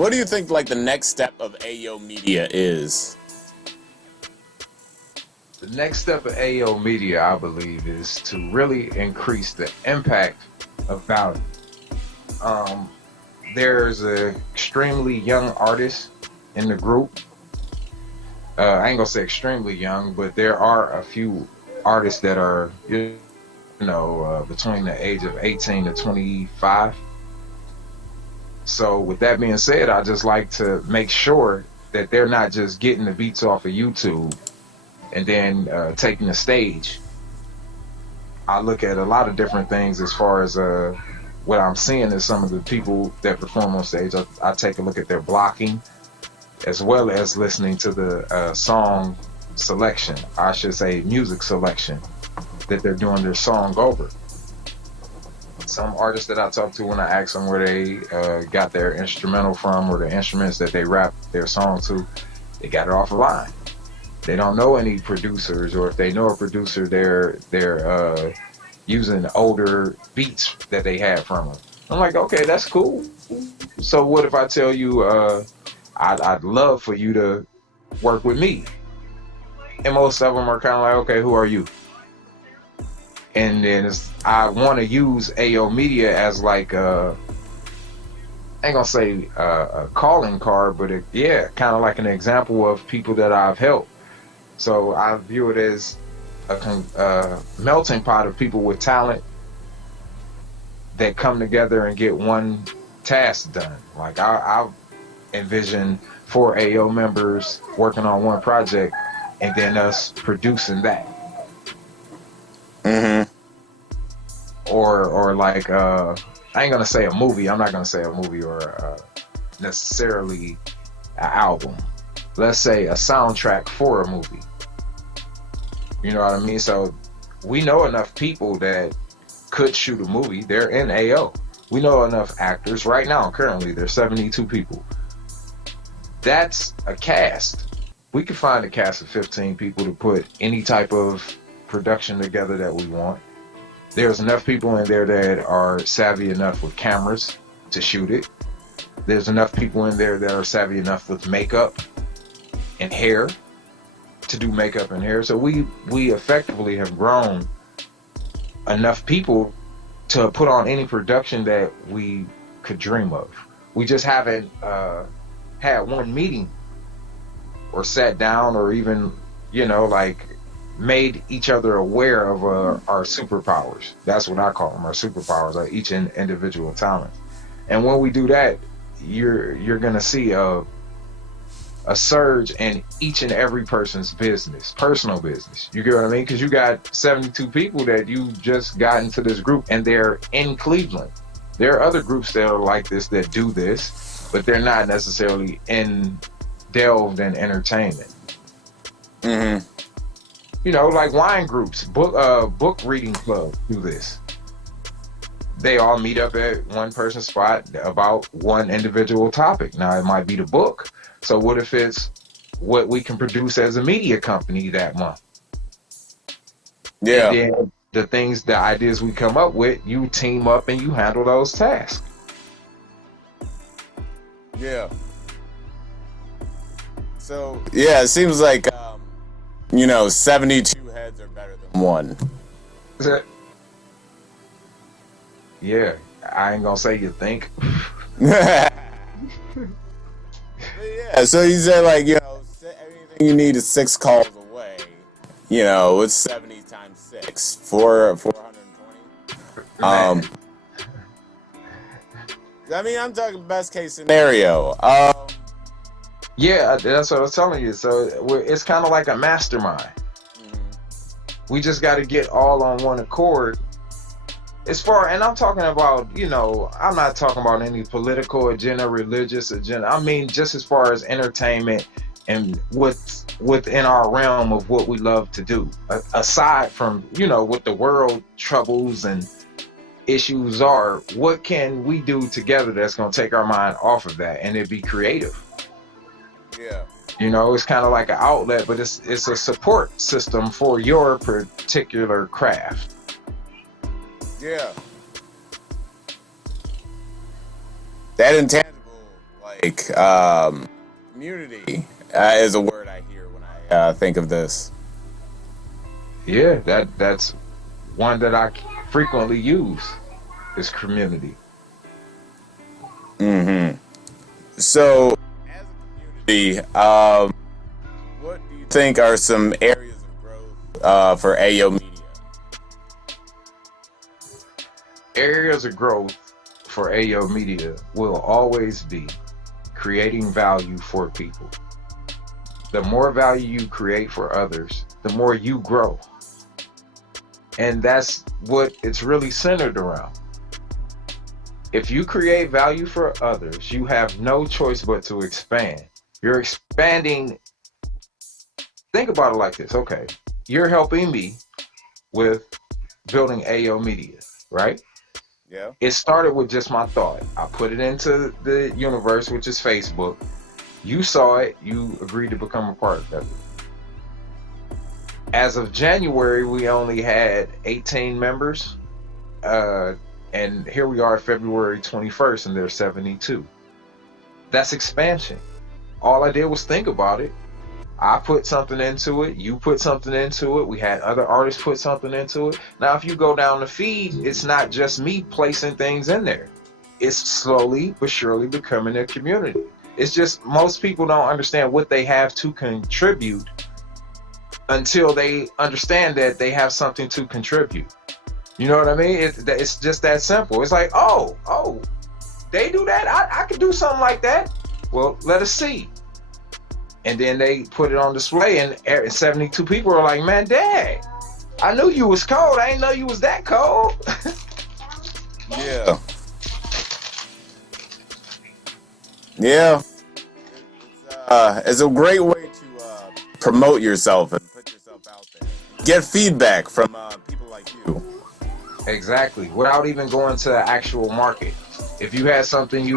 What do you think like the next step of AO Media is? The next step of AO Media, I believe, is to really increase the impact of value. Um, there's an extremely young artist in the group. I ain't gonna say extremely young, but there are a few artists that are, between the age of 18 to 25. So with that being said, I just like to make sure that they're not just getting the beats off of YouTube and then taking the stage. I look at a lot of different things as far as what I'm seeing is some of the people that perform on stage. I take a look at their blocking as well as listening to the song selection. I should say music selection that they're doing their song over. Some artists that I talk to, when I ask them where they got their instrumental from or the instruments that they rap their song to, they got it offline. They don't know any producers, or if they know a producer, they're using older beats that they had from them. I'm like, okay, that's cool. So what if I tell you I'd love for you to work with me? And most of them are kind of like, okay, who are you? And then I want to use AO Media as like I ain't gonna say a calling card, but kind of like an example of people that I've helped. So I view it as a melting pot of people with talent that come together and get one task done. Like I envision 4 AO members working on one project and then us producing that. Mm-hmm. Or like I ain't gonna say a movie. I'm not gonna say a movie or necessarily an album. Let's say a soundtrack for a movie. You know what I mean? So we know enough people that could shoot a movie. They're in AO. We know enough actors right now. Currently, there's 72 people. That's a cast. We could find a cast of 15 people to put any type of production together that we want. There's enough people in there that are savvy enough with cameras to shoot it. There's enough people in there that are savvy enough with makeup and hair to do makeup and hair. So we effectively have grown enough people to put on any production that we could dream of. We just haven't had one meeting or sat down or even, made each other aware of our superpowers. That's what I call them, our superpowers, like each individual talent. And when we do that, you're gonna see a surge in each and every person's business, personal business. You get what I mean? Because you got 72 people that you just got into this group, and they're in Cleveland. There are other groups that are like this that do this, but they're not necessarily delved in entertainment. Mm-hmm. Like wine groups, book reading club do this. They all meet up at one person's spot about one individual topic. Now it might be the book. So what if it's what we can produce as a media company that month? Yeah. And then the ideas we come up with, you team up and you handle those tasks. Yeah. So yeah, it seems like 72 heads are better than one. Yeah, I ain't gonna say you think. Yeah, so you said everything you need is 6 calls away. It's 70 times 6, 420. I'm talking best case scenario. Yeah, that's what I was telling you. So it's kind of like a mastermind. Mm-hmm. We just got to get all on one accord. And I'm talking about, I'm not talking about any political agenda, religious agenda. I mean, just as far as entertainment and what's within our realm of what we love to do. Aside from, what the world troubles and issues are, what can we do together that's going to take our mind off of that and it be creative? Yeah. It's kind of like an outlet, but it's a support system for your particular craft. Yeah. That intangible, like community is a word I hear when I think of this. Yeah, that's one that I frequently use is community. Mm-hmm. So, as a community, what do you think are some areas of growth for AO Media? Areas of growth for AO Media will always be creating value for people. The more value you create for others, the more you grow. And that's what it's really centered around. If you create value for others, you have no choice but to expand. You're expanding. Think about it like this. Okay. You're helping me with building AO Media, right? Yeah. It started with just my thought. I put it into the universe, which is Facebook. You saw it. You agreed to become a part of it. As of January, we only had 18 members. And here we are February 21st, and there's 72. That's expansion. All I did was think about it. I put something into it. You put something into it. We had other artists put something into it. Now, if you go down the feed, it's not just me placing things in there. It's slowly but surely becoming a community. It's just most people don't understand what they have to contribute until they understand that they have something to contribute. You know what I mean? It's just that simple. It's like, oh, they do that? I could do something like that. Well, let us see. And then they put it on display, and 72 people are like, man, dang, I knew you was cold. I didn't know you was that cold. Yeah. Yeah. It's a great way to promote yourself and put yourself out there. Get feedback from people like you. Exactly. Without even going to the actual market. If you had something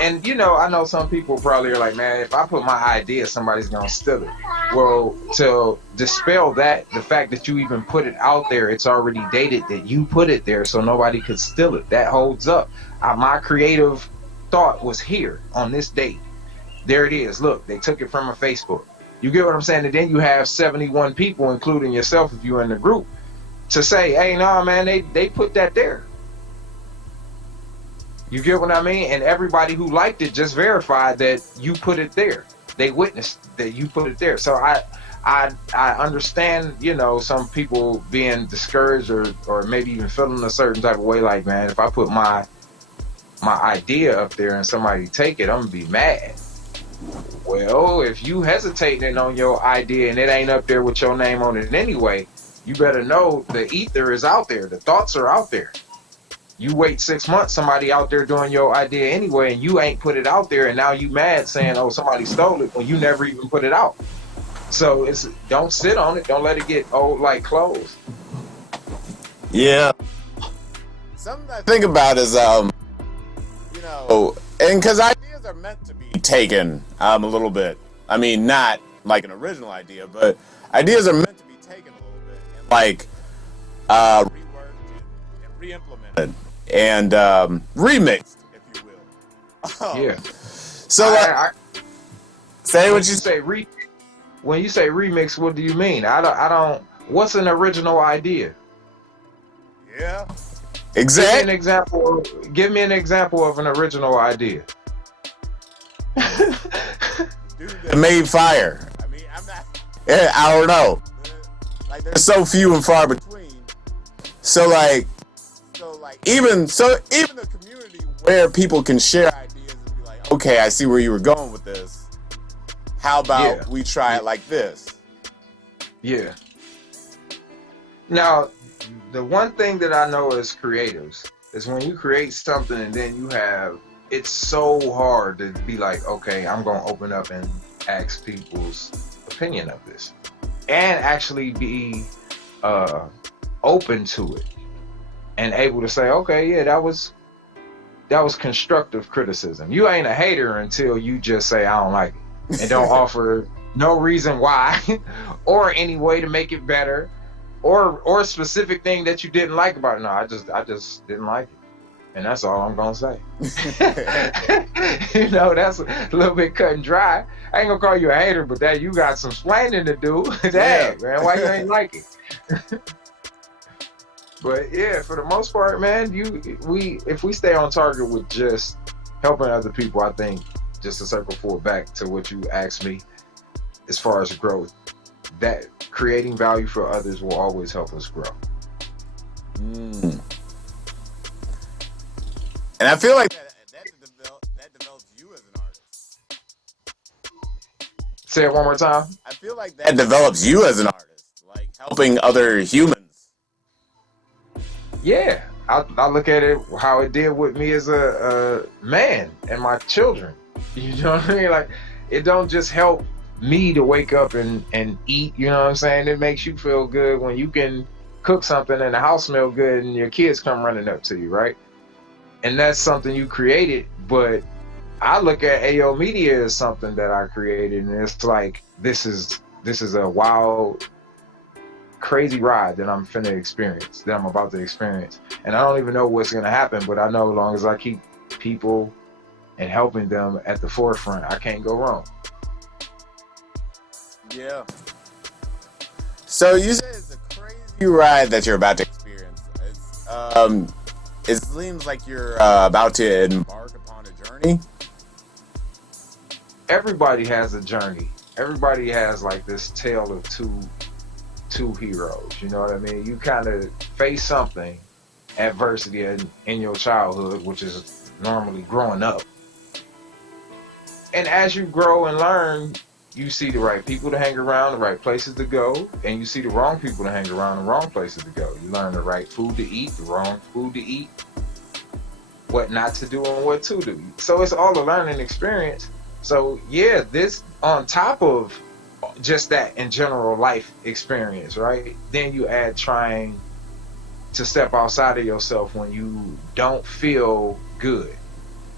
and I know some people probably are like, man, if I put my idea, somebody's going to steal it. Well, to dispel that, the fact that you even put it out there, it's already dated that you put it there so nobody could steal it. That holds up. My creative thought was here on this date. There it is. Look, they took it from a Facebook. You get what I'm saying? And then you have 71 people, including yourself if you're in the group, to say, hey, no, man, they put that there. You get what I mean? And everybody who liked it just verified that you put it there. They witnessed that you put it there. So I understand, some people being discouraged or maybe even feeling a certain type of way, like, man, if I put my idea up there and somebody take it, I'm gonna be mad. Well, if you hesitating on your idea and it ain't up there with your name on it anyway, you better know the ether is out there. The thoughts are out there. You wait 6 months, somebody out there doing your idea anyway, and you ain't put it out there, and now you mad saying, oh, somebody stole it when you never even put it out. So don't sit on it. Don't let it get old like clothes. Yeah. Something I think about is, and because ideas are meant to be taken a little bit. I mean, not like an original idea, but ideas are meant to be taken a little bit and reworked and re-implemented and remixed, if you will. Yeah. So, say what you say. When you say remix, what do you mean? I don't. What's an original idea? Yeah. Exactly. Give me an example of an original idea. Dude that made fire. I mean, I don't know. Like, there's so few and far between. So even the community where people can share ideas and be like, okay, I see where you were going with this. How about we try it like this? Yeah. Now, the one thing that I know as creatives is when you create something and then it's so hard to be like, okay, I'm going to open up and ask people's opinion of this and actually be open to it and able to say, okay, yeah, that was constructive criticism. You ain't a hater until you just say, I don't like it, and don't offer no reason why or any way to make it better or a specific thing that you didn't like about it. No, I just didn't like it. And that's all I'm gonna say. You know, that's a little bit cut and dry. I ain't gonna call you a hater, but that you got some explaining to do. Dang, man, why you ain't like it? But yeah, for the most part, man, if we stay on target with just helping other people, I think, just to circle forward back to what you asked me, as far as growth, that creating value for others will always help us grow. And I feel like that develops you as an artist. Say it one more time. I feel like that develops you as an artist, like helping other humans. Yeah, I look at it how it did with me as a man and my children. You know what I mean? Like, it don't just help me to wake up and eat, you know what I'm saying? It makes you feel good when you can cook something and the house smell good and your kids come running up to you, right? And that's something you created, but I look at AO Media as something that I created, and it's like, this is a wild, crazy ride that I'm about to experience. And I don't even know what's gonna happen, but I know as long as I keep people and helping them at the forefront, I can't go wrong. Yeah. So you said it's a crazy ride that you're about to experience. It seems like you're about to embark upon a journey. Everybody has a journey. Everybody has like this tale of two heroes. You know what I mean? You kind of face something, adversity in your childhood, which is normally growing up. And as you grow and learn, you see the right people to hang around, the right places to go, and you see the wrong people to hang around, the wrong places to go. You learn the right food to eat, the wrong food to eat, what not to do and what to do. So it's all a learning experience. So yeah, this on top of just that in general life experience, right? Then you add trying to step outside of yourself when you don't feel good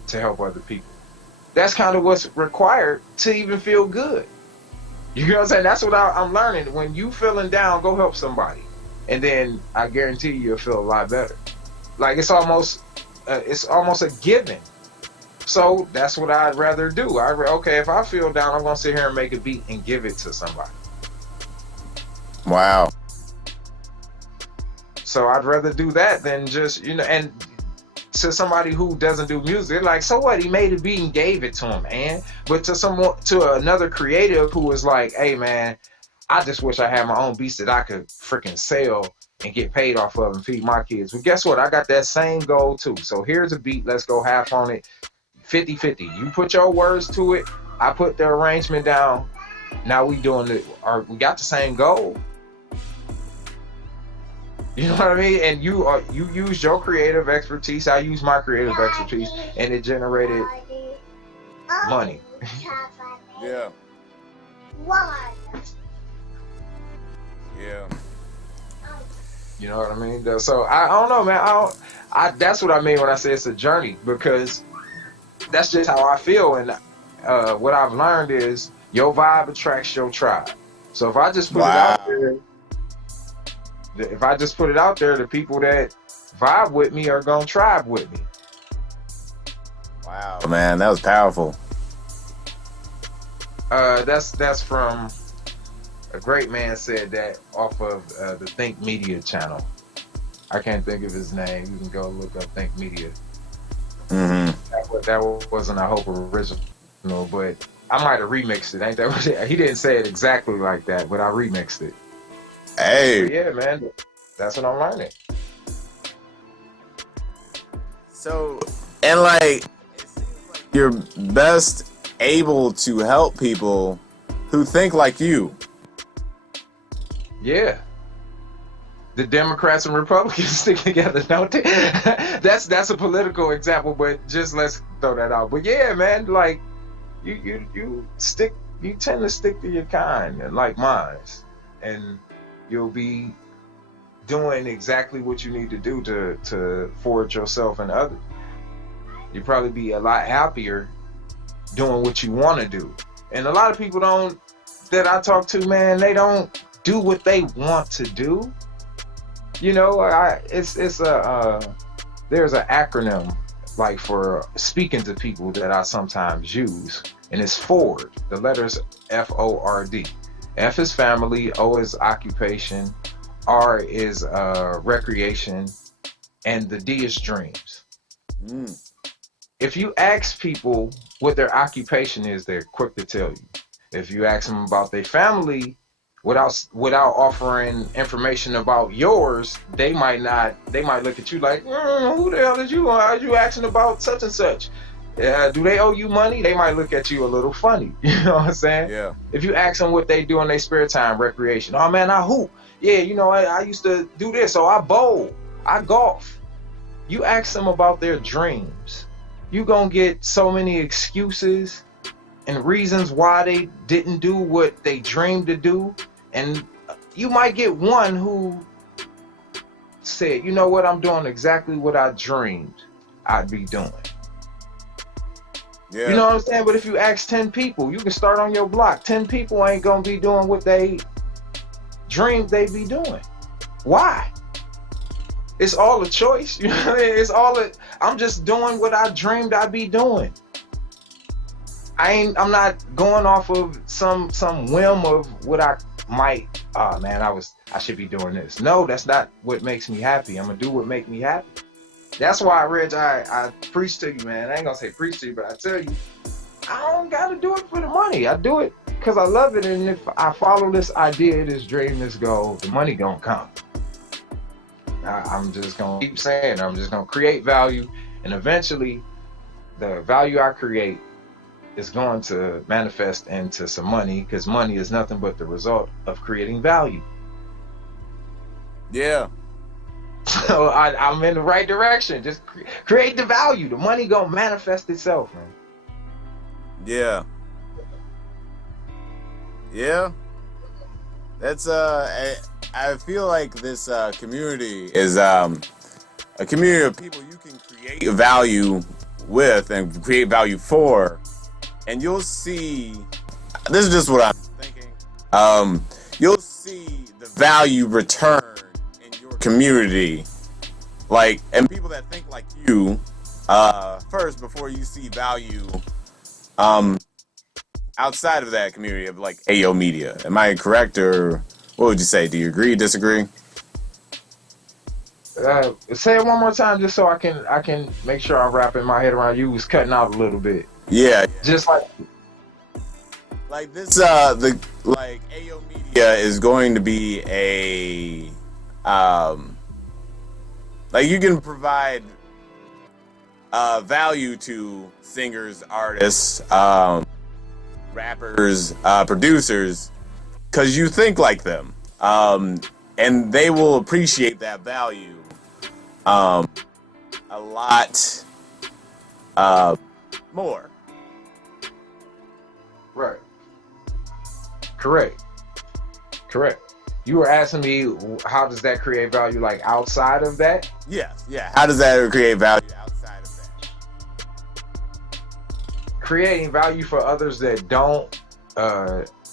to help other people. That's kind of what's required to even feel good. You know what I'm saying? That's what I'm learning. When you feeling down, go help somebody, and then I guarantee you'll feel a lot better. Like it's almost a given. So that's what I'd rather do. Okay, if I feel down, I'm gonna sit here and make a beat and give it to somebody. Wow. So I'd rather do that than just, and to somebody who doesn't do music, like, so what? He made a beat and gave it to him, man. But to another creative who was like, hey, man, I just wish I had my own beats that I could freaking sell and get paid off of and feed my kids. Well, guess what? I got that same goal too. So here's a beat. Let's go half on it. 50-50. You put your words to it. I put the arrangement down. Now we doing it. We got the same goal. You know what I mean? And you used your creative expertise. I used my creative expertise, and it generated money. Yeah. Yeah. You know what I mean? So I don't know, man. That's what I mean when I say it's a journey, because that's just how I feel. And what I've learned is your vibe attracts your tribe. So if I just put it out there, the people that vibe with me are gonna tribe with me. Wow, man, that was powerful. That's from a great man said that off of the Think Media channel. I can't think of his name. You can go look up Think Media. Mm-hmm. That wasn't, I hope, original, but I might have remixed it. Ain't that what he didn't say it exactly like that, but I remixed it. Hey. But yeah, man, that's what I'm learning. So, and like, it seems like you're best able to help people who think like you. Yeah. The Democrats and Republicans stick together, don't they? That's a political example, but just let's throw that out. But yeah, man, like you tend to stick to your kind and like minds, and you'll be doing exactly what you need to do to forward yourself and others. You'll probably be a lot happier doing what you want to do. And a lot of people that I talk to, man, they don't do what they want to do. You know, it's a there's an acronym like for speaking to people that I sometimes use, and it's FORD. The letters FORD. F is family, O is occupation, R is recreation, and the D is dreams. If you ask people what their occupation is, they're quick to tell you. If you ask them about their family without offering information about yours, they might look at you like, who the hell is you? Are you asking about such and such? Do they owe you money? They might look at you a little funny. You know what I'm saying? Yeah. If you ask them what they do in their spare time, recreation. Oh man, I hoop. Yeah, you know, I used to do this. So I bowl. I golf. You ask them about their dreams, you gonna get so many excuses and reasons why they didn't do what they dreamed to do. And you might get one who said, you know what, I'm doing exactly what I dreamed I'd be doing. Yeah. You know what I'm saying? But if you ask 10 people, you can start on your block. 10 people ain't gonna be doing what they dreamed they'd be doing. Why? It's all a choice. You know what I mean? I'm just doing what I dreamed I'd be doing. I'm not going off of some whim of what I might, I should be doing this. No, that's not what makes me happy. I'm gonna do what makes me happy. That's why, Reg, I preach to you, man. I ain't gonna say preach to you, but I tell you, I don't gotta do it for the money. I do it because I love it. And if I follow this idea, this dream, this goal, the money gonna come. I'm just gonna keep saying, I'm just gonna create value, and eventually the value I create is going to manifest into some money, because money is nothing but the result of creating value. Yeah. So I'm in the right direction. Just create the value. The money gonna manifest itself, man. Yeah. Yeah. That's I feel like this community is a community of people you can create value with and create value for, and you'll see. This is just what I'm thinking. You'll see the value return in your community, like, and people that think like you first before you see value outside of that community of like AO Media. Am I correct, or what would you say? Do you agree, disagree? Say it one more time, just so I can make sure I'm wrapping my head around. You was cutting out a little bit. Yeah. Just like this. The like AO Media is going to be a like you can provide value to singers, artists, rappers, producers, because you think like them, and they will appreciate that value a lot more. Right. Correct. You were asking me, how does that create value, like outside of that? Yes. Yeah. How does that create value outside of that? Creating value for others that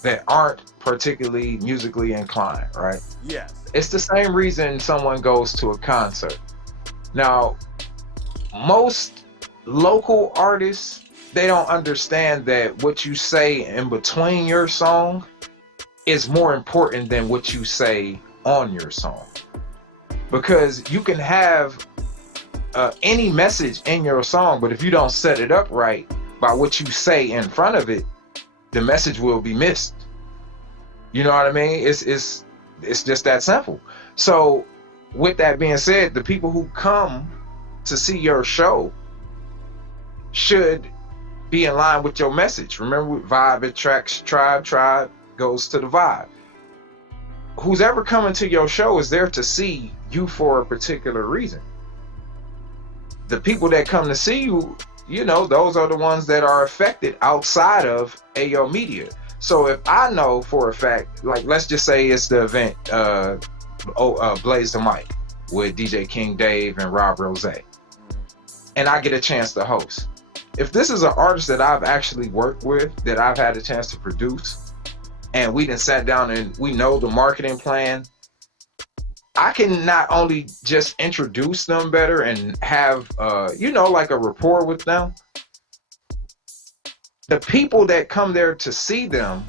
that aren't particularly musically inclined, right? Yes. It's the same reason someone goes to a concert. Now, most local artists, they don't understand that what you say in between your song is more important than what you say on your song. Because you can have any message in your song, but if you don't set it up right by what you say in front of it, the message will be missed. You know what I mean? It's just that simple. So with that being said, the people who come to see your show should be in line with your message. Remember, vibe attracts tribe, tribe goes to the vibe. Who's ever coming to your show is there to see you for a particular reason. The people that come to see you, you know, those are the ones that are affected outside of AO Media. So if I know for a fact, like let's just say it's the event Blaze the Mic with DJ King Dave and Rob Rose, and I get a chance to host. If this is an artist that I've actually worked with, that I've had a chance to produce, and we done sat down and we know the marketing plan, I can not only just introduce them better and have, like a rapport with them, the people that come there to see them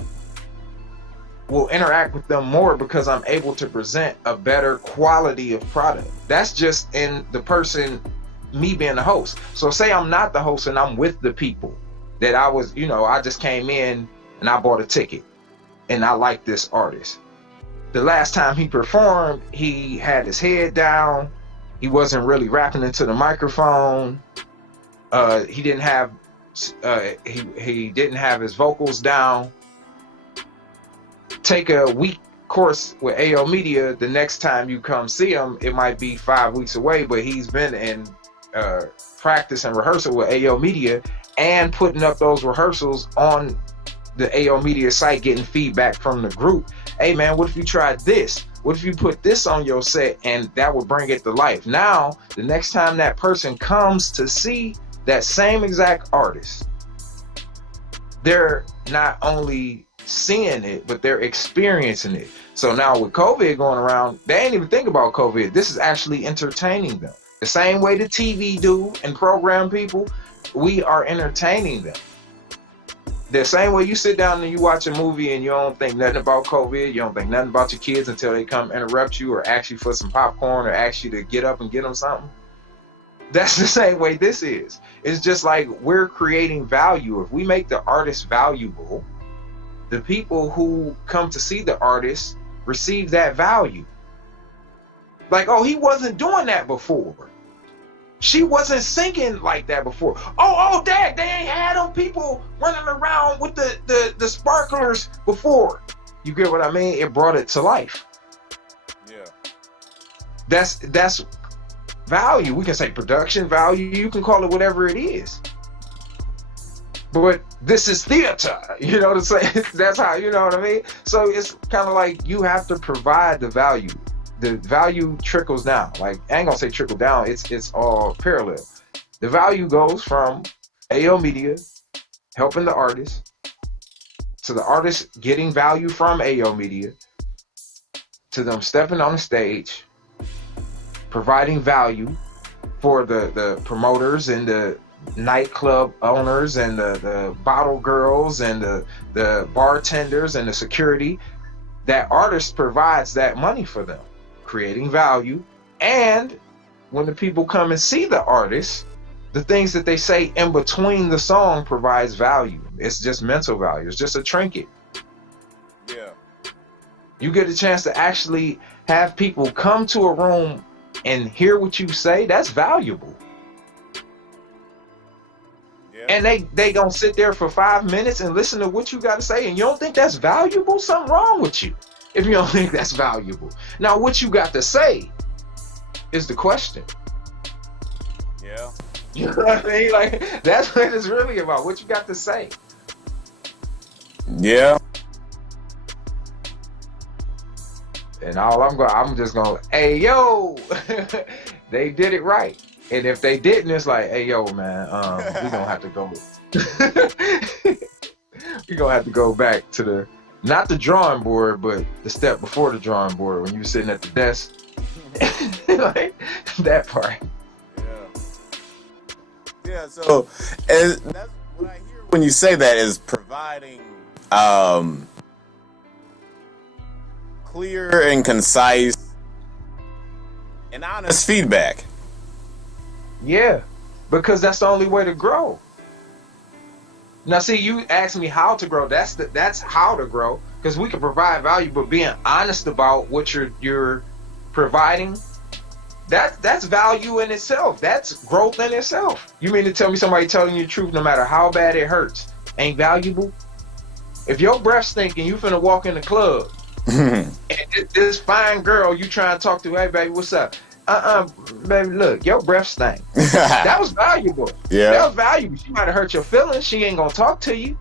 will interact with them more because I'm able to present a better quality of product. That's just in the person, me being the host. So say I'm not the host and I'm with the people that I was, I just came in and I bought a ticket and I like this artist. The last time he performed, he had his head down. He wasn't really rapping into the microphone. He didn't have he didn't have his vocals down. Take a week course with AO Media. The next time you come see him, it might be 5 weeks away, but he's been in practice and rehearsal with AO Media and putting up those rehearsals on the AO Media site, getting feedback from the group. Hey man, what if you tried this? What if you put this on your set and that would bring it to life? Now, the next time that person comes to see that same exact artist, they're not only seeing it, but they're experiencing it. So now with COVID going around, they ain't even think about COVID. This is actually entertaining them. The same way the TV do and program people, we are entertaining them. The same way you sit down and you watch a movie and you don't think nothing about COVID, you don't think nothing about your kids until they come interrupt you or ask you for some popcorn or ask you to get up and get them something. That's the same way this is. It's just like we're creating value. If we make the artist valuable, the people who come to see the artist receive that value. Like, oh, he wasn't doing that before. She wasn't singing like that before. Dad, they ain't had them people running around with the sparklers before. You get what I mean? It brought it to life. Yeah. That's value. We can say production value. You can call it whatever it is. But this is theater. You know what I'm saying? That's how, you know what I mean? So it's kind of like you have to provide the value. The value trickles down. Like, I ain't gonna say trickle down, it's all parallel. The value goes from AO Media helping the artist to the artist getting value from AO Media to them stepping on the stage, providing value for the promoters and the nightclub owners and the bottle girls and the bartenders and the security. That artist provides that money for them, creating value. And when the people come and see the artist, the things that they say in between the song provides value. It's just mental value. It's just a trinket. Yeah. You get a chance to actually have people come to a room and hear what you say. That's valuable. Yeah. And they gonna sit there for 5 minutes and listen to what you got to say, and you don't think that's valuable? Something wrong with you if you don't think that's valuable. Now, what you got to say is the question. Yeah. You know what I mean? Like, that's what it's really about. What you got to say. Yeah. And I'm just gonna, hey yo, they did it right. And if they didn't, it's like, hey yo, man, we gonna have to go. We gonna have to go back to not the drawing board, but the step before the drawing board when you were sitting at the desk. Like, that part. Yeah, so that's what I hear when you say that is providing clear and concise and honest feedback. Yeah, because that's the only way to grow. Now, see, you asked me how to grow. That's how to grow, because we can provide value, but being honest about what you're providing, that's value in itself. That's growth in itself. You mean to tell me somebody telling you the truth, no matter how bad it hurts, ain't valuable? If your breath stink and you finna walk in the club, and this fine girl you trying to talk to, hey baby, what's up? Baby, look, your breath stank. That was valuable. Yeah. That was valuable. She might have hurt your feelings. She ain't gonna talk to you.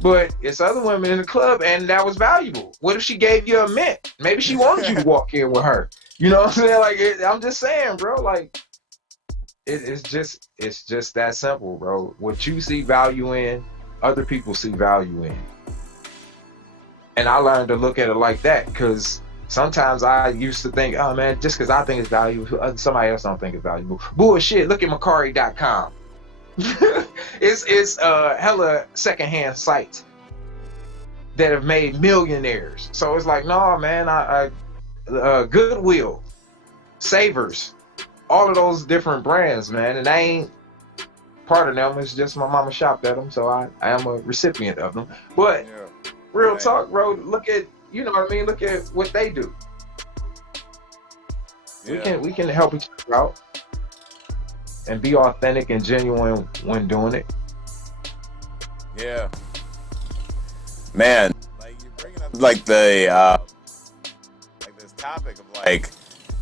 But it's other women in the club, and that was valuable. What if she gave you a mint? Maybe she wanted you to walk in with her. You know what I'm saying? Like, I'm just saying, bro. Like, it's just that simple, bro. What you see value in, other people see value in. And I learned to look at it like that, because Sometimes I used to think, oh man, just because I think it's valuable, somebody else don't think it's valuable. Bullshit. Look at Macari.com. It's hella secondhand sites that have made millionaires. So it's like, no, man, Goodwill, Savers, all of those different brands, man, and I ain't part of them. It's just my mama shopped at them, so I am a recipient of them. But real talk, bro, look at, you know what I mean? Look at what they do. Yeah. We can help each other out and be authentic and genuine when doing it. Yeah. Man, like you're bringing up like the like this topic of like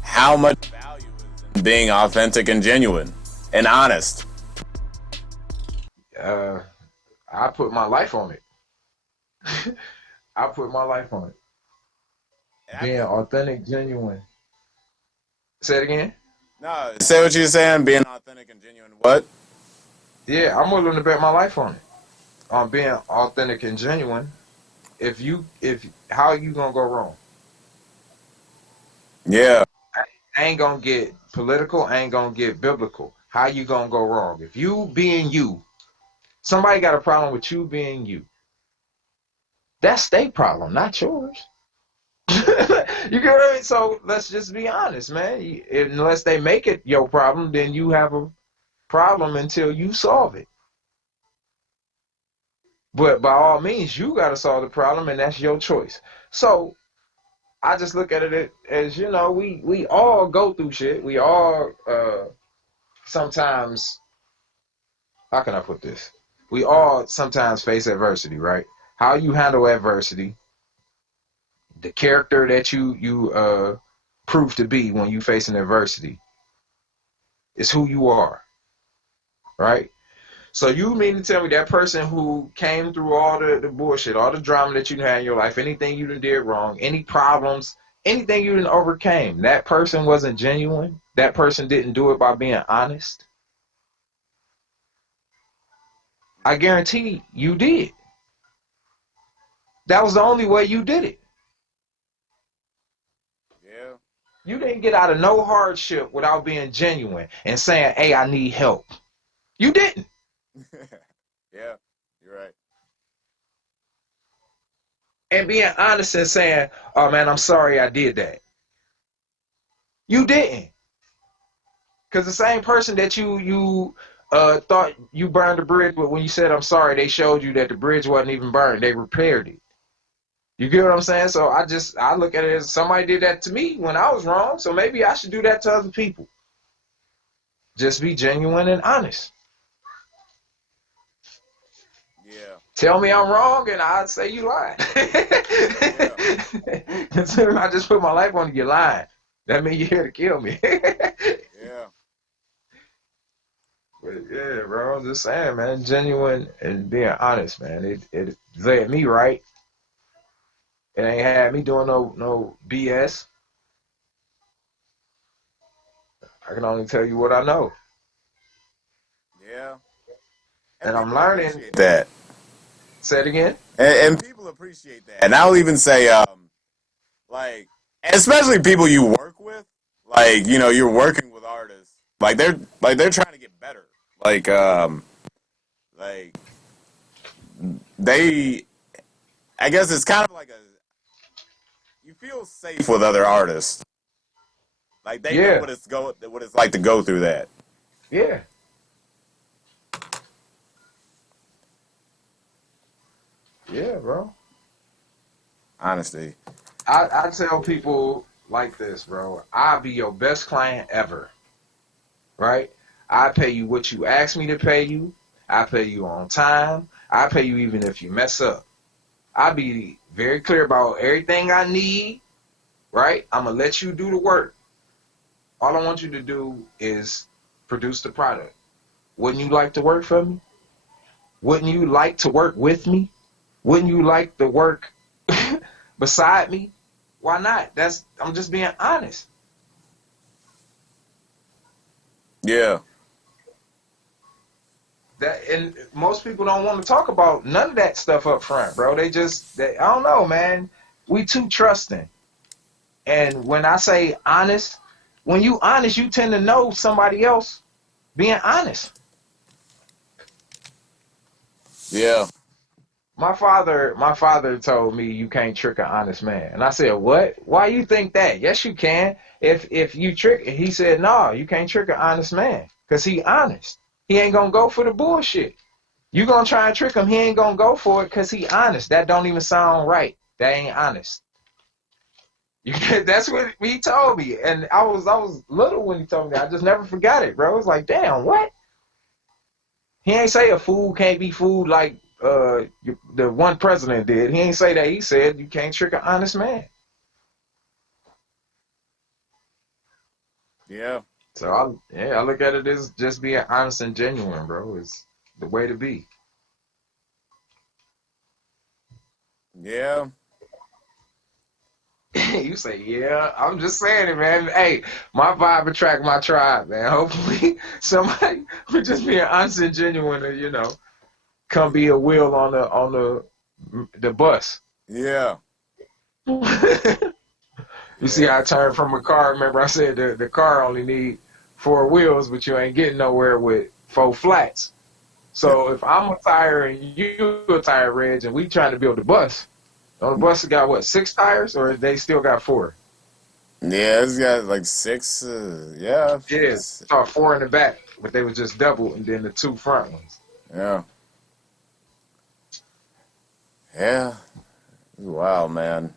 how much value is in being authentic and genuine and honest. I put my life on it. I put my life on it. Being authentic, genuine. Say it again. No, say what you're saying. Being authentic and genuine. What? Yeah, I'm willing to bet my life on it. On being authentic and genuine. If how you gonna go wrong? Yeah. I ain't gonna get political. I ain't gonna get biblical. How you gonna go wrong? If you being you, somebody got a problem with you being you. That's their problem, not yours. You get what I mean? So let's just be honest, man. Unless they make it your problem, then you have a problem until you solve it. But by all means, you got to solve the problem, and that's your choice. So I just look at it as, you know, we all go through shit. We all sometimes, how can I put this? We all sometimes face adversity, right? How you handle adversity, the character that you prove to be when you facing adversity is who you are, right? So you mean to tell me that person who came through all the bullshit, all the drama that you had in your life, anything you done did wrong, any problems, anything you done overcame, that person wasn't genuine? That person didn't do it by being honest? I guarantee you did. That was the only way you did it. Yeah. You didn't get out of no hardship without being genuine and saying, hey, I need help. You didn't. Yeah, you're right. And being honest and saying, oh man, I'm sorry I did that. You didn't. Because the same person that you thought you burned the bridge, but when you said I'm sorry, they showed you that the bridge wasn't even burned. They repaired it. You get what I'm saying? So I look at it as somebody did that to me when I was wrong, so maybe I should do that to other people. Just be genuine and honest. Yeah. Tell me I'm wrong, and I'd say you lying. Considering I just put my life on you lying, that means you're here to kill me. Yeah. But yeah, bro, I'm just saying, man, genuine and being honest, man. It led me right. It ain't had me doing no BS. I can only tell you what I know. Yeah. And I'm learning that. Say it again. And people appreciate that. And I'll even say, like, especially people you work with, like, you know, you're working with artists, like they're trying to get better. Like they, I guess it's kind of like you feel safe with other artists. Like they know what it's like to go through that. Yeah. Yeah, bro. Honesty. I tell people like this, bro. I'll be your best client ever. Right? I pay you what you ask me to pay you. I pay you on time. I pay you even if you mess up. I'll be very clear about everything I need. Right? I'm going to let you do the work. All I want you to do is produce the product. Wouldn't you like to work for me? Wouldn't you like to work with me? Wouldn't you like to work beside me? Why not? I'm just being honest. Yeah. And most people don't want to talk about none of that stuff up front, bro. I don't know, man. We too trusting. And when I say honest, when you honest, you tend to know somebody else being honest. Yeah. My father told me you can't trick an honest man. And I said, what? Why you think that? Yes, you can. If you trick, he said, no, you can't trick an honest man because he honest. He ain't gonna go for the bullshit. You gonna try and trick him, he ain't gonna go for it because he honest. That don't even sound right. That ain't honest. That's what he told me. And I was little when he told me that. I just never forgot it, bro. It was like, damn, what? He ain't say a fool can't be fooled like the one president did. He ain't say that. He said you can't trick an honest man. Yeah. So I look at it as just being honest and genuine, bro. It's the way to be. Yeah. You say, yeah, I'm just saying it, man. Hey, my vibe attract my tribe, man. Hopefully somebody would just be honest and genuine and, come be a wheel on the bus. Yeah. You see how I turned from a car. Remember I said the car only need 4 wheels, but you ain't getting nowhere with 4 flats. So if I'm a tire and you a tire, Reg, and we trying to build a bus, the bus got what, 6 tires, or they still got 4? Yeah, it's got like 6. Yeah. Yeah, saw 4 in the back, but they was just double, and then the 2 front ones. Yeah. Yeah. Wow, man.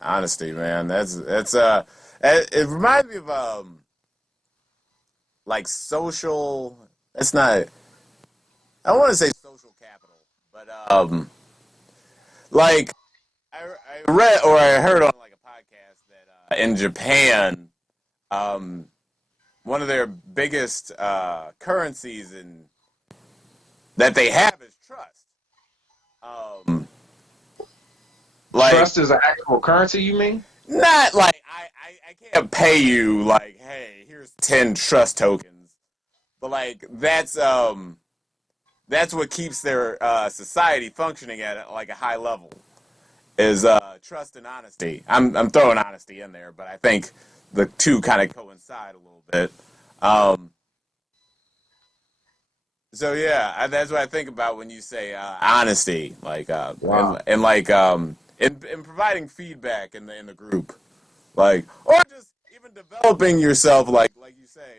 Honesty, man. That's it reminds me of like social. It's not. I want to say social capital, but like I read or I heard on like a podcast that in Japan, um, one of their biggest currencies that they have is trust. Um, like Trust is an actual currency, you mean? not like I can't pay you like, hey, here's 10 trust tokens, but like that's what keeps their society functioning at like a high level is trust and honesty. I'm throwing honesty in there, but I think the two kind of coincide a little bit. Um, so yeah, that's what I think about when you say honesty, like Wow. and like in providing feedback in the group, like or just even developing yourself, like you say,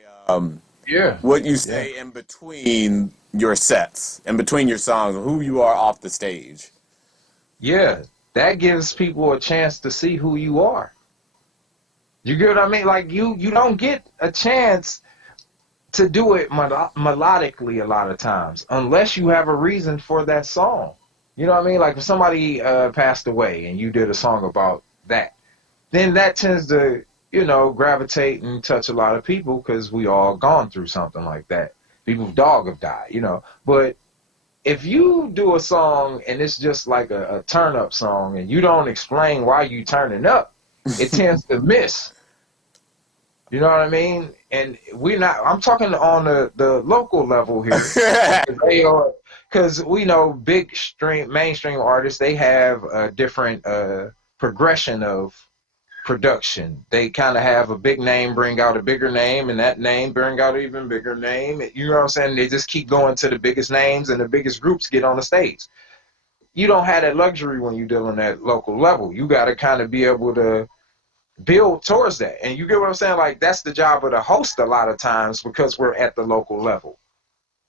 Yeah. what you Yeah. say in between your sets, in between your songs, who you are off the stage. Yeah. That gives people a chance to see who you are. You get what I mean? Like you don't get a chance to do it melodically a lot of times unless you have a reason for that song. You know what I mean? Like if somebody passed away and you did a song about that, then that tends to, gravitate and touch a lot of people because we all gone through something like that. People's dog have died. But if you do a song and it's just like a turn up song and you don't explain why you turning up, it tends to miss. You know what I mean? And I'm talking on the local level here. Because we know mainstream artists, they have a different progression of production. They kind of have a big name, bring out a bigger name, and that name bring out an even bigger name. You know what I'm saying? They just keep going to the biggest names and the biggest groups get on the stage. You don't have that luxury when you're dealing at local level. You got to kind of be able to build towards that. And you get what I'm saying? Like that's the job of the host a lot of times because we're at the local level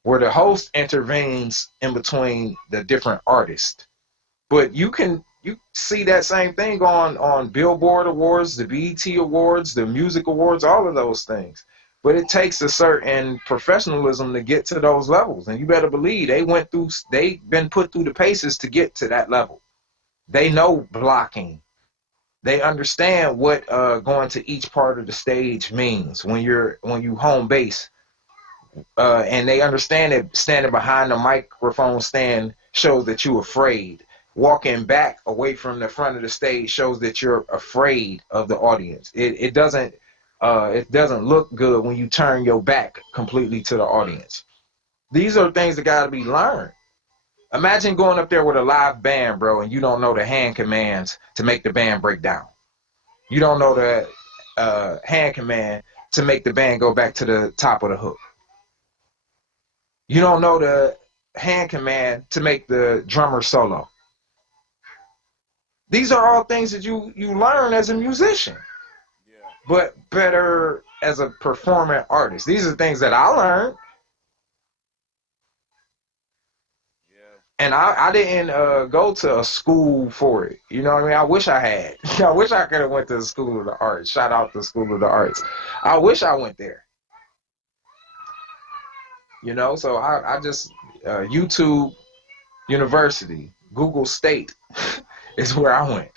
where the host intervenes in between the different artists. But you see that same thing on Billboard Awards, the BET Awards, the Music Awards, all of those things. But it takes a certain professionalism to get to those levels. And you better believe they've been put through the paces to get to that level. They know blocking. They understand what going to each part of the stage means when you home base. And they understand that standing behind the microphone stand shows that you're afraid. Walking back away from the front of the stage shows that you're afraid of the audience. It doesn't look good when you turn your back completely to the audience. These are things that got to be learned. Imagine going up there with a live band, bro, and you don't know the hand commands to make the band break down. You don't know the hand command to make the band go back to the top of the hook. You don't know the hand command to make the drummer solo. These are all things that you learn as a musician, but better as a performing artist. These are things that I learned. And I didn't go to a school for it. You know what I mean? I wish I had. I wish I could have went to the School of the Arts. Shout out to School of the Arts. I wish I went there. You know, so I just YouTube University, Google State is where I went.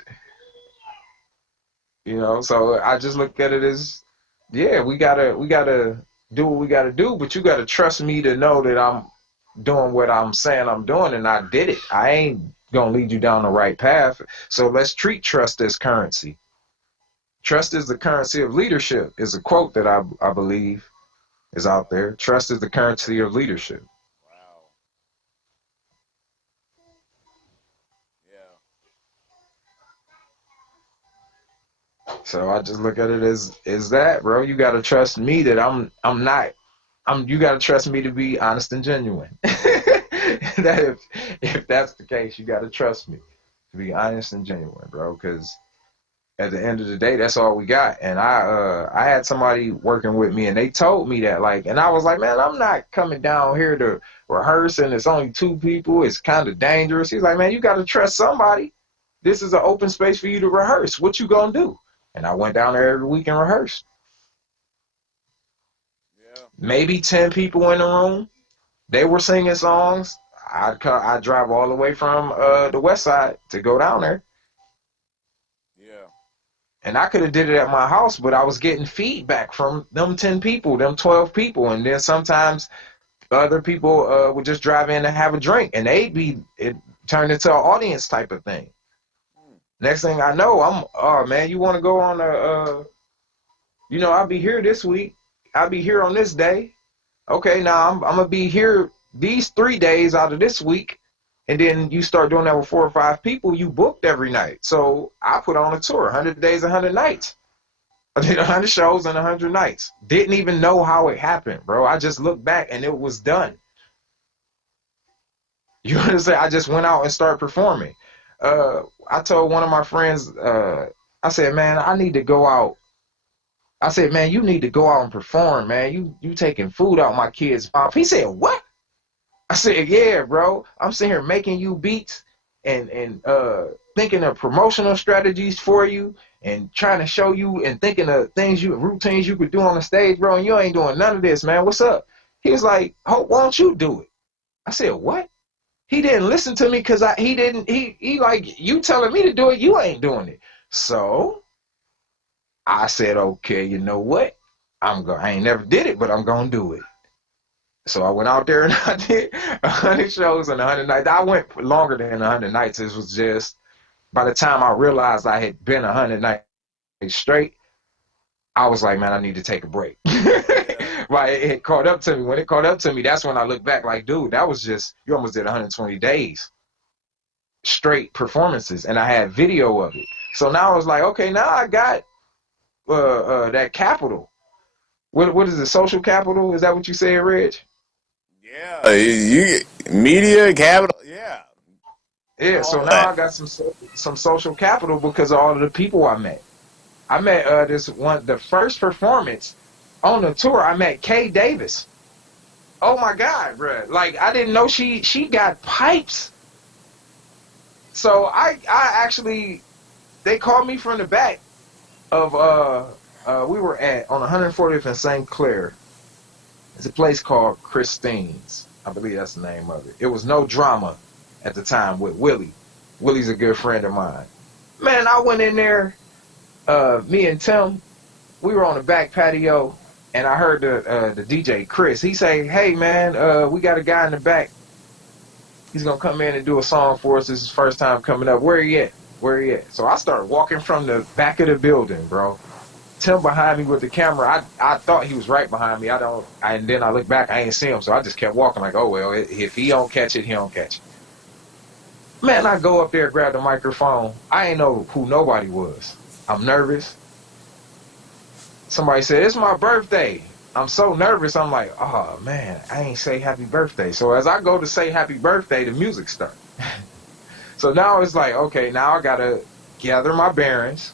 You know, so I just look at it as, yeah, we gotta do what we gotta do, but you gotta trust me to know that I'm doing what I'm saying I'm doing, and I did it. I ain't gonna lead you down the right path. So let's treat trust as currency. Trust is the currency of leadership is a quote that I believe is out there. Trust is the currency of leadership. So I just look at it as that, bro. You gotta trust me that you gotta trust me to be honest and genuine. That if that's the case, you gotta trust me to be honest and genuine, bro. Because at the end of the day, that's all we got. And I had somebody working with me, and they told me that, like, and I was like, man, I'm not coming down here to rehearse, and it's only 2 people. It's kind of dangerous. He's like, man, you gotta trust somebody. This is an open space for you to rehearse. What you gonna do? And I went down there every week and rehearsed. Maybe 10 people in the room. They were singing songs. I'd drive all the way from the west side to go down there. And I could have did it at my house, but I was getting feedback from them 10 people, them 12 people. And then sometimes other people would just drive in and have a drink, and it turned into an audience type of thing. Next thing I know, oh man, you want to go on I'll be here this week. I'll be here on this day. Okay, now I'm gonna be here these 3 days out of this week, and then you start doing that with 4 or 5 people. You booked every night, so I put on a tour, 100 days, 100 nights. I did 100 shows and 100 nights. Didn't even know how it happened, bro. I just looked back and it was done. You understand? I just went out and started performing. I told one of my friends, I said, man, I need to go out. I said, man, you need to go out and perform, man. You taking food out my kids' mouth. He said, what? I said, yeah, bro. I'm sitting here making you beats and thinking of promotional strategies for you and trying to show you and thinking of routines you could do on the stage, bro, and you ain't doing none of this, man. What's up? He was like, Hope, why don't you do it? I said, what? He didn't listen to me because he like, you telling me to do it, you ain't doing it. So I said, okay, you know what? I ain't never did it, but I'm gonna do it. So I went out there and I did 100 shows and 100 nights. I went longer than 100 nights. It was just, by the time I realized I had been 100 nights straight, I was like, man, I need to take a break. Right, it caught up to me. When it caught up to me, that's when I looked back like, dude, that was just, you almost did 120 days straight performances, and I had video of it. So now I was like, okay, now I got that capital. What is it, social capital? Is that what you said, Reg? Yeah, you media capital. Yeah. Yeah, so now I got some social capital because of all of the people I met. I met the first performance on the tour, I met Kay Davis. Oh my God, bro. Like, I didn't know she got pipes. So I actually, they called me from the back of we were on 140th and St. Clair. It's a place called Christine's. I believe that's the name of it. It was No Drama at the time with Willie. Willie's a good friend of mine. Man, I went in there, me and Tim, we were on the back patio, and I heard the DJ, Chris. He say, hey, man, we got a guy in the back. He's going to come in and do a song for us. This is his first time coming up. Where he at? Where he at? So I started walking from the back of the building, bro. Tim behind me with the camera. I thought he was right behind me. And then I looked back. I ain't see him. So I just kept walking like, oh, well, if he don't catch it, he don't catch it. Man, I go up there, grab the microphone. I ain't know who nobody was. I'm nervous. Somebody said, it's my birthday. I'm so nervous. I'm like, oh man, I ain't say happy birthday. So as I go to say happy birthday, the music starts. So now it's like, okay, now I gotta gather my bearings.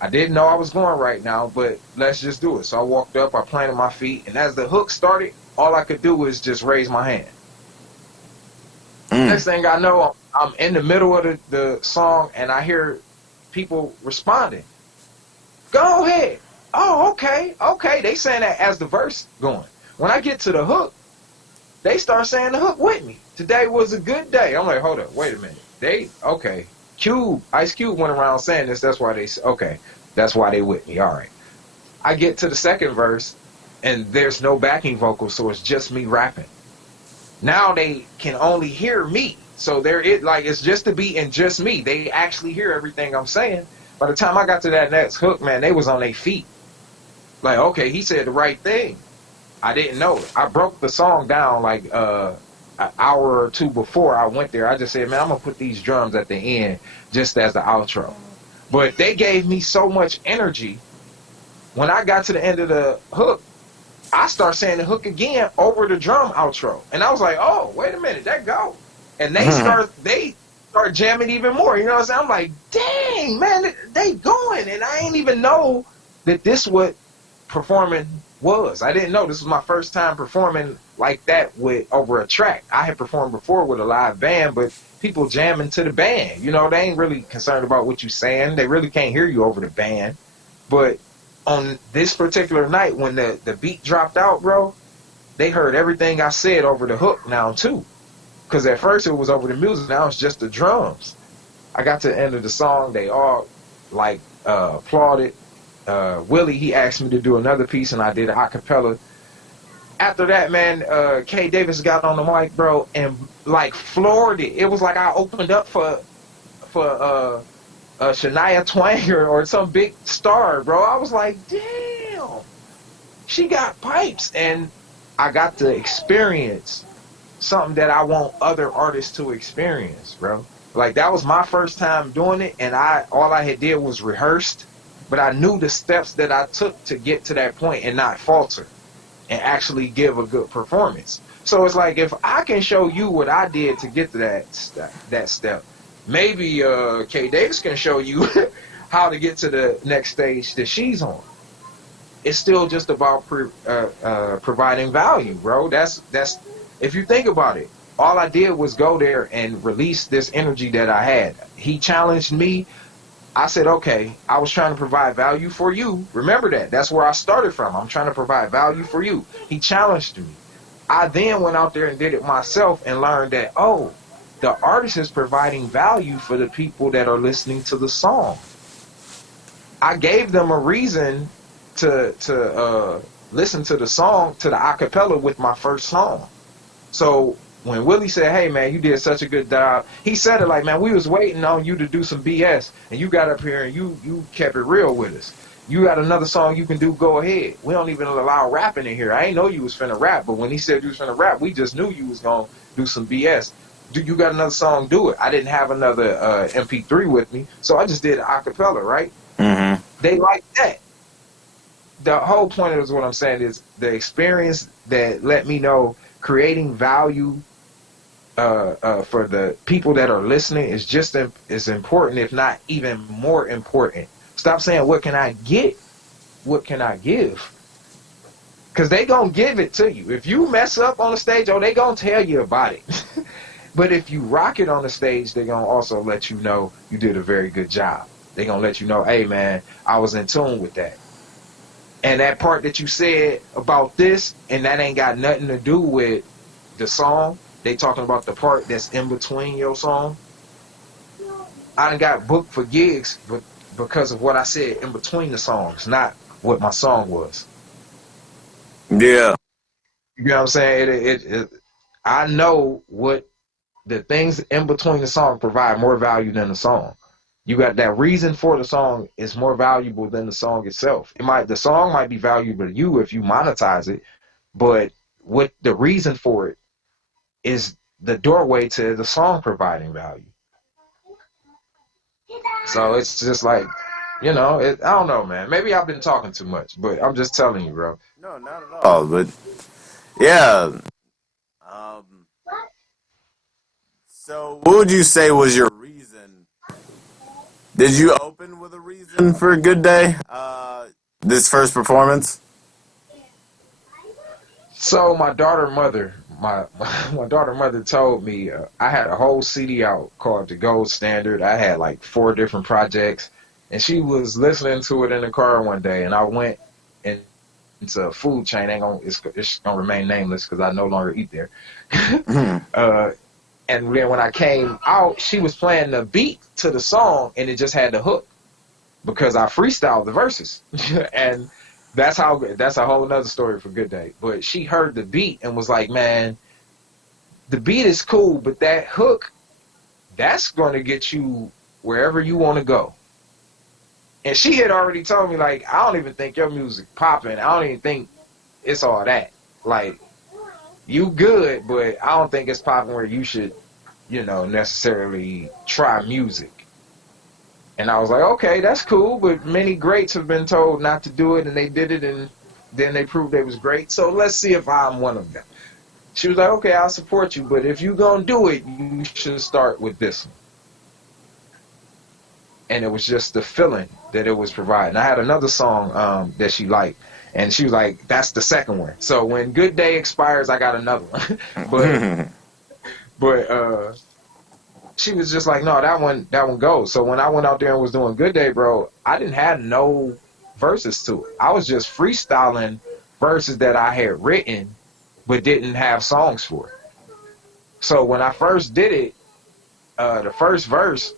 I didn't know I was going right now, but let's just do it. So I walked up, I planted my feet, and as the hook started, all I could do was just raise my hand. Next thing I know, I'm in the middle of the song, and I hear people responding. Go ahead. Oh, okay, okay. They saying that as the verse going. When I get to the hook, they start saying the hook with me. Today was a good day. I'm like, hold up, wait a minute. Okay. Ice Cube went around saying this. That's why okay. That's why they with me. All right. I get to the second verse, and there's no backing vocal, so it's just me rapping. Now they can only hear me. So it's just the beat and just me. They actually hear everything I'm saying. By the time I got to that next hook, man, they was on their feet. Like, okay, he said the right thing. I didn't know it. I broke the song down like an hour or two before I went there. I just said, man, I'm going to put these drums at the end just as the outro. But they gave me so much energy. When I got to the end of the hook, I start saying the hook again over the drum outro. And I was like, oh, wait a minute, that go. And they start jamming even more. You know what I'm saying? I'm like, dang, man, they going. And I ain't even know that this what performing was. I didn't know this was my first time performing like that over a track. I had performed before with a live band, but people jamming to the band. You know, they ain't really concerned about what you saying. They really can't hear you over the band. But on this particular night, when the beat dropped out, bro, they heard everything I said over the hook now too. Because at first it was over the music, now it's just the drums. I got to the end of the song, they all like applauded. Willie, he asked me to do another piece, and I did an a cappella. After that, man, Kay Davis got on the mic, bro, and like floored it. It was like I opened up for Shania Twain or some big star, bro. I was like, damn, she got pipes, and I got to experience something that I want other artists to experience, bro. Like, that was my first time doing it, and all I had did was rehearsed, but I knew the steps that I took to get to that point and not falter and actually give a good performance. So it's like, if I can show you what I did to get to that step, maybe Kay Davis can show you how to get to the next stage that she's on. It's still just about providing value, bro. That's if you think about it, all I did was go there and release this energy that I had. He challenged me. I said, okay, I was trying to provide value for you. Remember that. That's where I started from. I'm trying to provide value for you. He challenged me. I then went out there and did it myself and learned that, oh, the artist is providing value for the people that are listening to the song. I gave them a reason to listen to the song, to the acapella with my first song. So when Willie said, hey, man, you did such a good job, he said it like, man, we was waiting on you to do some BS, and you got up here and you kept it real with us. You got another song you can do, go ahead. We don't even allow rapping in here. I ain't know you was finna rap, but when he said you was finna rap, we just knew you was going to do some BS. You got another song, do it. I didn't have another MP3 with me, so I just did a cappella, right? Mm-hmm. They like that. The whole point of what I'm saying is the experience that let me know creating value for the people that are listening is just as important, if not even more important. Stop saying, what can I get? What can I give? Because they going to give it to you. If you mess up on the stage, they going to tell you about it. But if you rock it on the stage, they're going to also let you know you did a very good job. They're going to let you know, hey, man, I was in tune with that. And that part that you said about this, and that ain't got nothing to do with the song. They talking about the part that's in between your song. I done got booked for gigs, but because of what I said in between the songs, not what my song was. Yeah. You know what I'm saying? I know what the things in between the song provide more value than the song. You got that reason for the song is more valuable than the song itself. The song might be valuable to you if you monetize it, but what the reason for it is the doorway to the song providing value. So it's just like, I don't know, man. Maybe I've been talking too much, but I'm just telling you, bro. No, not at all. But yeah. Um, so, what would you say was your reason? Did you open with a reason for a good day? This first performance. So my daughter mother told me I had a whole CD out called The Gold Standard. I had like four different projects, and she was listening to it in the car one day, and I went into a food chain. It's gonna remain nameless because I no longer eat there. Mhm. uh, and then when I came out, she was playing the beat to the song, and it just had the hook because I freestyled the verses, and that's a whole nother story for Good Day. But she heard the beat and was like, "Man, the beat is cool, but that hook, that's going to get you wherever you want to go." And she had already told me, like, "I don't even think your music popping. I don't even think it's all that. Like, you good, but I don't think it's popping where you should, necessarily try music." And I was like, "Okay, that's cool, but many greats have been told not to do it, and they did it, and then they proved they was great. So let's see if I'm one of them." She was like, "Okay, I'll support you, but if you're going to do it, you should start with this one." And it was just the feeling that it was providing. I had another song that she liked, and she was like, "That's the second one." So when Good Day expires, I got another one. but but she was just like, "No, that one goes." So when I went out there and was doing Good Day, bro, I didn't have no verses to it. I was just freestyling verses that I had written but didn't have songs for. So when I first did it, the first verse,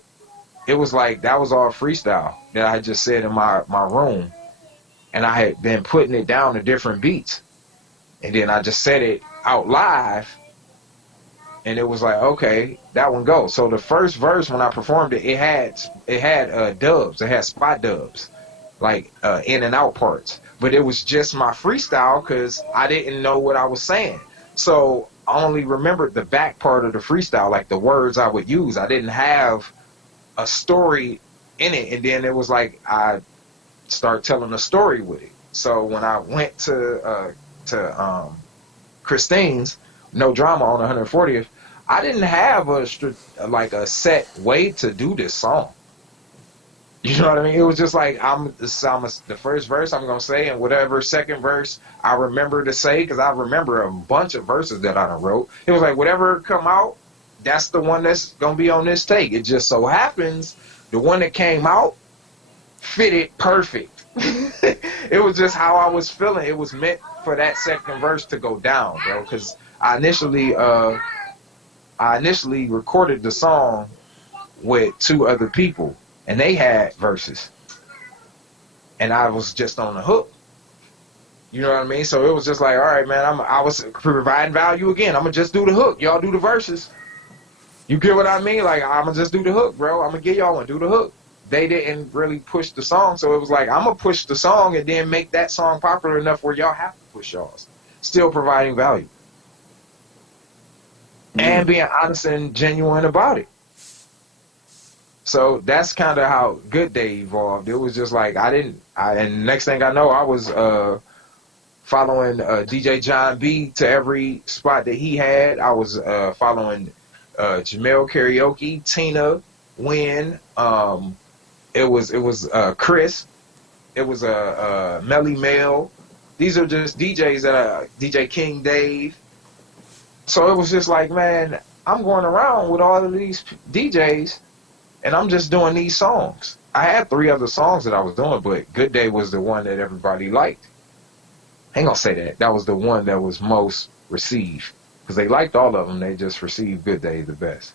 it was like that was all freestyle that I just said in my room, and I had been putting it down to different beats, and then I just said it out live, and it was like, okay, that one goes. So the first verse when I performed it, it had dubs, it had spot dubs, like in and out parts, but it was just my freestyle because I didn't know what I was saying. So I only remembered the back part of the freestyle, like the words I would use. I didn't have a story in it, and then it was like I start telling a story with it. So when I went to Christine's No Drama on 140th, I didn't have like a set way to do this song. You know what I mean? It was just like the first verse I'm gonna say, and whatever second verse I remember to say, because I remember a bunch of verses that I done wrote. It was like whatever come out, that's the one that's gonna be on this take. It just so happens the one that came out fitted perfect. It was just how I was feeling. It was meant for that second verse to go down, bro. Because I initially recorded the song with two other people, and they had verses, and I was just on the hook. You know what I mean? So it was just like, all right, man, I was providing value again. I'm gonna just do the hook. Y'all do the verses. You get what I mean? Like, I'm gonna just do the hook, bro. I'm gonna get y'all one, do the hook. They didn't really push the song, so it was like, I'm gonna push the song and then make that song popular enough where y'all have to push y'all's. Still providing value and being honest and genuine about it. So that's kind of how Good Day evolved. It was just like and next thing I know, I was following DJ John B to every spot that he had. I was following Jamel Karaoke, Tina, Win. It was Chris. It was Melly Mel. These are just DJs DJ King Dave. So it was just like, man, I'm going around with all of these DJs, and I'm just doing these songs. I had three other songs that I was doing, but Good Day was the one that everybody liked. I ain't gonna say that. That was the one that was most received because they liked all of them. They just received Good Day the best.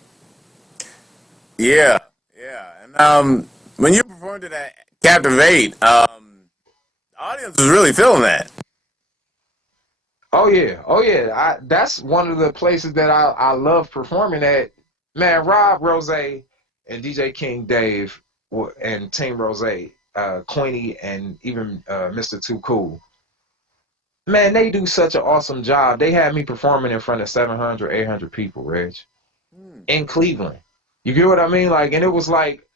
Yeah, yeah. And when you performed it at Captivate, the audience was really feeling that. Oh yeah, oh yeah. That's one of the places that I love performing at. Man, Rob Rose and DJ King Dave and Team Rose, Queenie, and even Mr. Too Cool. Man, they do such an awesome job. They had me performing in front of 700, 800 people, Reg, in Cleveland. You get what I mean? Like, and it was like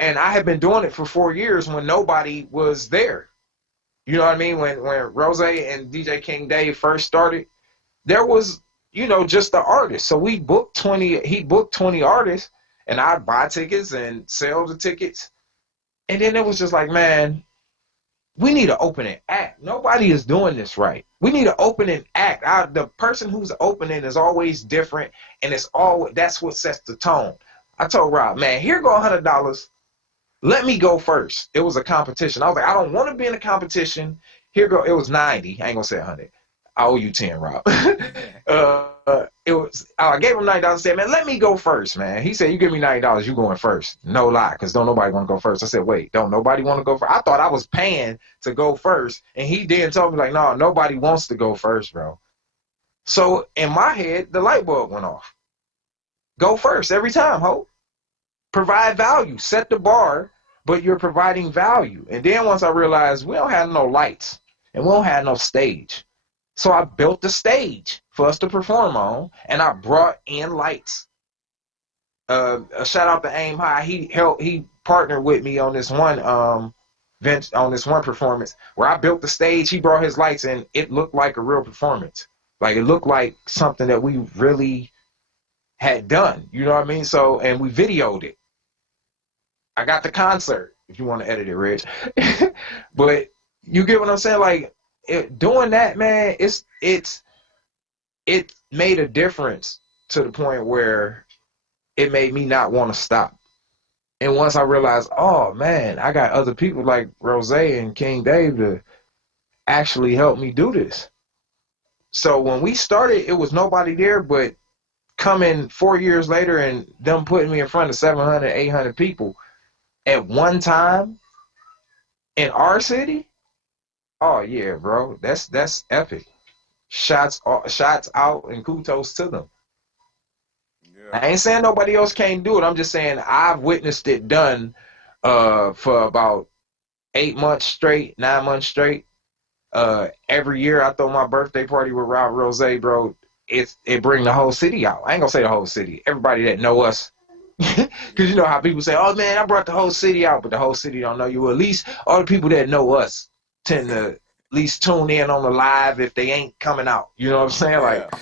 And I had been doing it for 4 years when nobody was there. You know what I mean? When Rose and DJ King Dave first started, there was, just the artists. So he booked 20 artists, and I'd buy tickets and sell the tickets. And then it was just like, man, we need to open an act. Nobody is doing this right. We need to open an act. The person who's opening is always different, and that's what sets the tone. I told Rob, man, here go $100. Let me go first. It was a competition. I was like, I don't want to be in a competition. Here go. It was 90. I ain't gonna say 100. I owe you 10, Rob. I gave him $90 and said, man, let me go first, man. He said, you give me $90, you going first. No lie, because don't nobody want to go first. I said, wait, don't nobody want to go first? I thought I was paying to go first. And he then told me, like, no, nobody wants to go first, bro. So in my head, the light bulb went off. Go first every time, Hope. Provide value. Set the bar, but you're providing value. And then once I realized we don't have no lights and we don't have no stage. So I built the stage for us to perform on, and I brought in lights. A shout out to Aim High. He partnered with me on this one performance where I built the stage. He brought his lights, and it looked like a real performance. Like it looked like something that we really had done. You know what I mean? So, and we videoed it. I got the concert if you want to edit it, Rich. But you get what I'm saying? Like doing that, man, it made a difference to the point where it made me not want to stop. And once I realized, oh man, I got other people like Rose and King Dave to actually help me do this. So when we started, it was nobody there, but coming 4 years later and them putting me in front of 700, 800 people at one time in our city, oh yeah, bro, that's epic. Shots out and kudos to them. Yeah. I ain't saying nobody else can't do it. I'm just saying I've witnessed it done for about 8 months straight, 9 months straight. Every year I throw my birthday party with Rob Rose, bro. It bring the whole city out. I ain't gonna say the whole city. Everybody that know us. Because you know how people say, oh man, I brought the whole city out, but the whole city don't know you. Well, at least all the people that know us tend to at least tune in on the live if they ain't coming out. You know what I'm saying? Like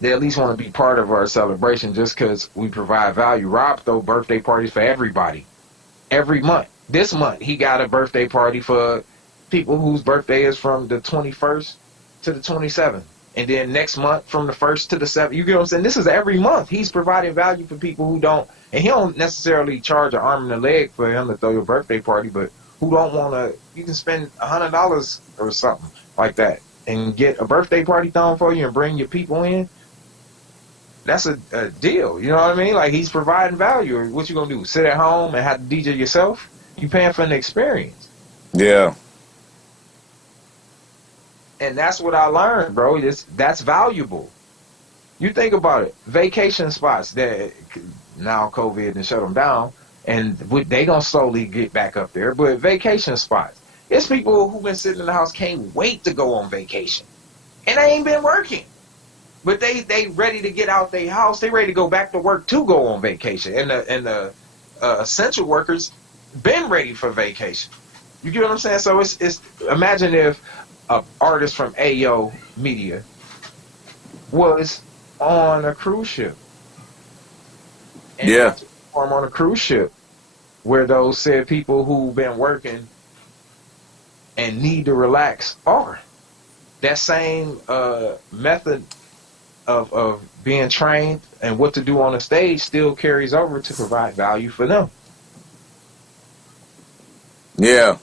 they at least want to be part of our celebration just because we provide value. Rob throw birthday parties for everybody. Every month. This month, he got a birthday party for people whose birthday is from the 21st to the 27th. And then next month, from the 1st to the 7th. You get what I'm saying? This is every month. He's providing value for people who don't, and he don't necessarily charge an arm and a leg for him to throw your birthday party, but who don't want to, you can spend $100 or something like that and get a birthday party thrown for you and bring your people in. That's a deal. You know what I mean? Like, he's providing value. What you going to do? Sit at home and have to DJ yourself? You paying for an experience. Yeah. And that's what I learned, bro. That's valuable. You think about it. Vacation spots that now COVID and shut them down, and they gonna slowly get back up there. But vacation spots, it's people who've been sitting in the house can't wait to go on vacation, and they ain't been working, but they ready to get out their house. They ready to go back to work to go on vacation. And the essential workers been ready for vacation. You get what I'm saying? So it's imagine if an artist from Ayo Media was on a cruise ship. And perform on a cruise ship where those said people who've been working and need to relax are. That same method of being trained and what to do on the stage still carries over to provide value for them. Yeah.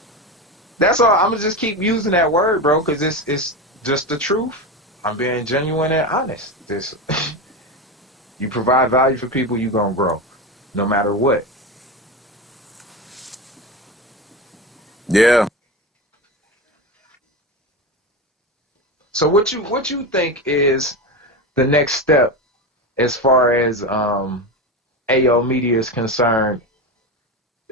That's all. I'm gonna just keep using that word, bro, because it's just the truth. I'm being genuine and honest. You provide value for people, you gonna grow, no matter what. Yeah. So what you think is the next step as far as Ayo Media is concerned,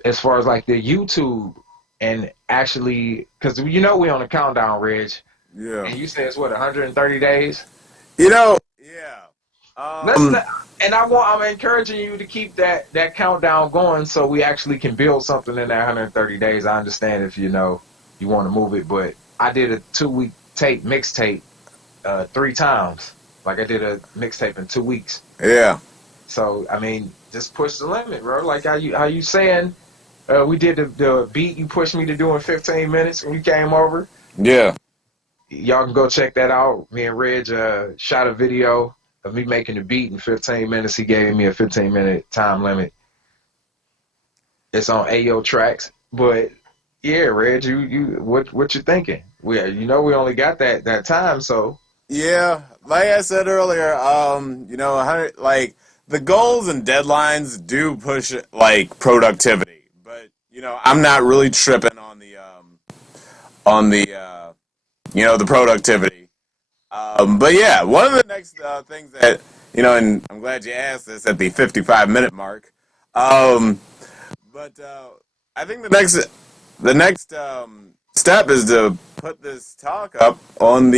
as far as like the YouTube and actually, because you know we on a countdown, Reg. Yeah. And you say it's what, 130 days? You know, yeah. And I'm encouraging you to keep that countdown going so we actually can build something in that 130 days. I understand if you want to move it, but I did a 2-week mixtape 3 times. Like I did a mixtape in 2 weeks. Yeah. So I mean, just push the limit, bro. Like how you saying we did the beat you pushed me to do in 15 minutes when you came over. Yeah. Y'all can go check that out. Me and Reg shot a video of me making the beat in 15 minutes. He gave me a 15-minute time limit. It's on Ayos tracks. But yeah, Reg, you what you thinking? We only got that time, so Yeah, like I said earlier, like the goals and deadlines do push like productivity, but I'm not really tripping on the productivity. But yeah, one of the next things that and I'm glad you asked this at the 55-minute mark. But I think the next step is to put this talk up on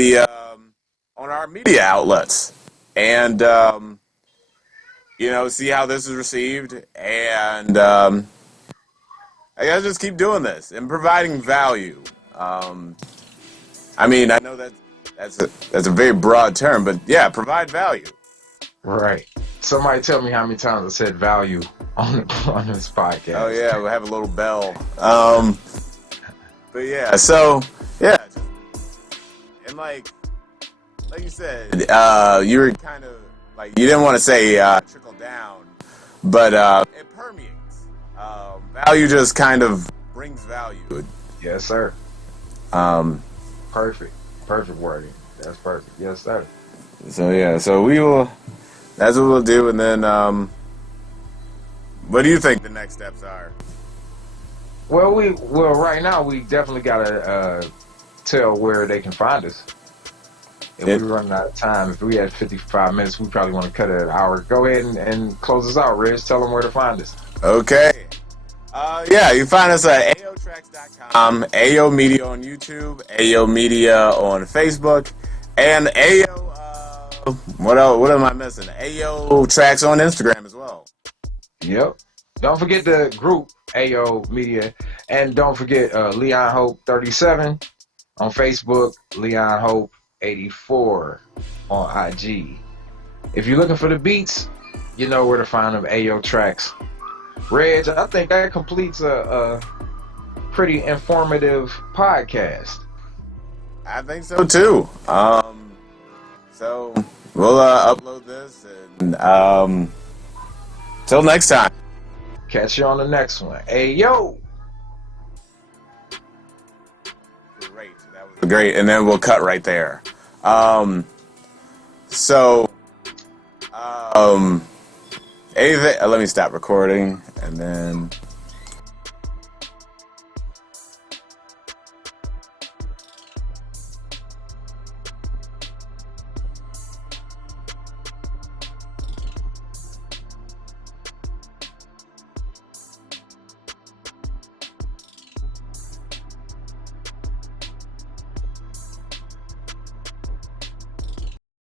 on our media outlets, and see how this is received, and I guess just keep doing this and providing value. I mean, I know that's a very broad term, but yeah, provide value. right. Somebody tell me how many times I said value on this podcast. Oh yeah, we'll have a little bell. But yeah, so yeah, and like you said, you were kind of like you didn't want to say trickle down, but it permeates. Value just kind of brings value. Yes, sir. Perfect wording. That's perfect. Yes, sir. So yeah, so we will. That's what we'll do, and then what do you think the next steps are? Well, right now we definitely gotta tell where they can find us. If we're running out of time, if we had 55 minutes, we probably want to cut it an hour. Go ahead and close us out, Reg. Tell them where to find us. Okay. Yeah, you find us at aotracks.com, AO Media on YouTube, AO Media on Facebook, and AO. What else? What am I missing? AO Tracks on Instagram as well. Yep. Don't forget the group AO Media, and don't forget Leon Hope 37 on Facebook, Leon Hope 84 on IG. If you're looking for the beats, you know where to find them. AO Tracks. Reg, I think that completes a pretty informative podcast. I think so too. So we'll upload this, and till next time. Catch you on the next one. Hey, yo! Great. That was great. And then we'll cut right there. Let me stop recording, and then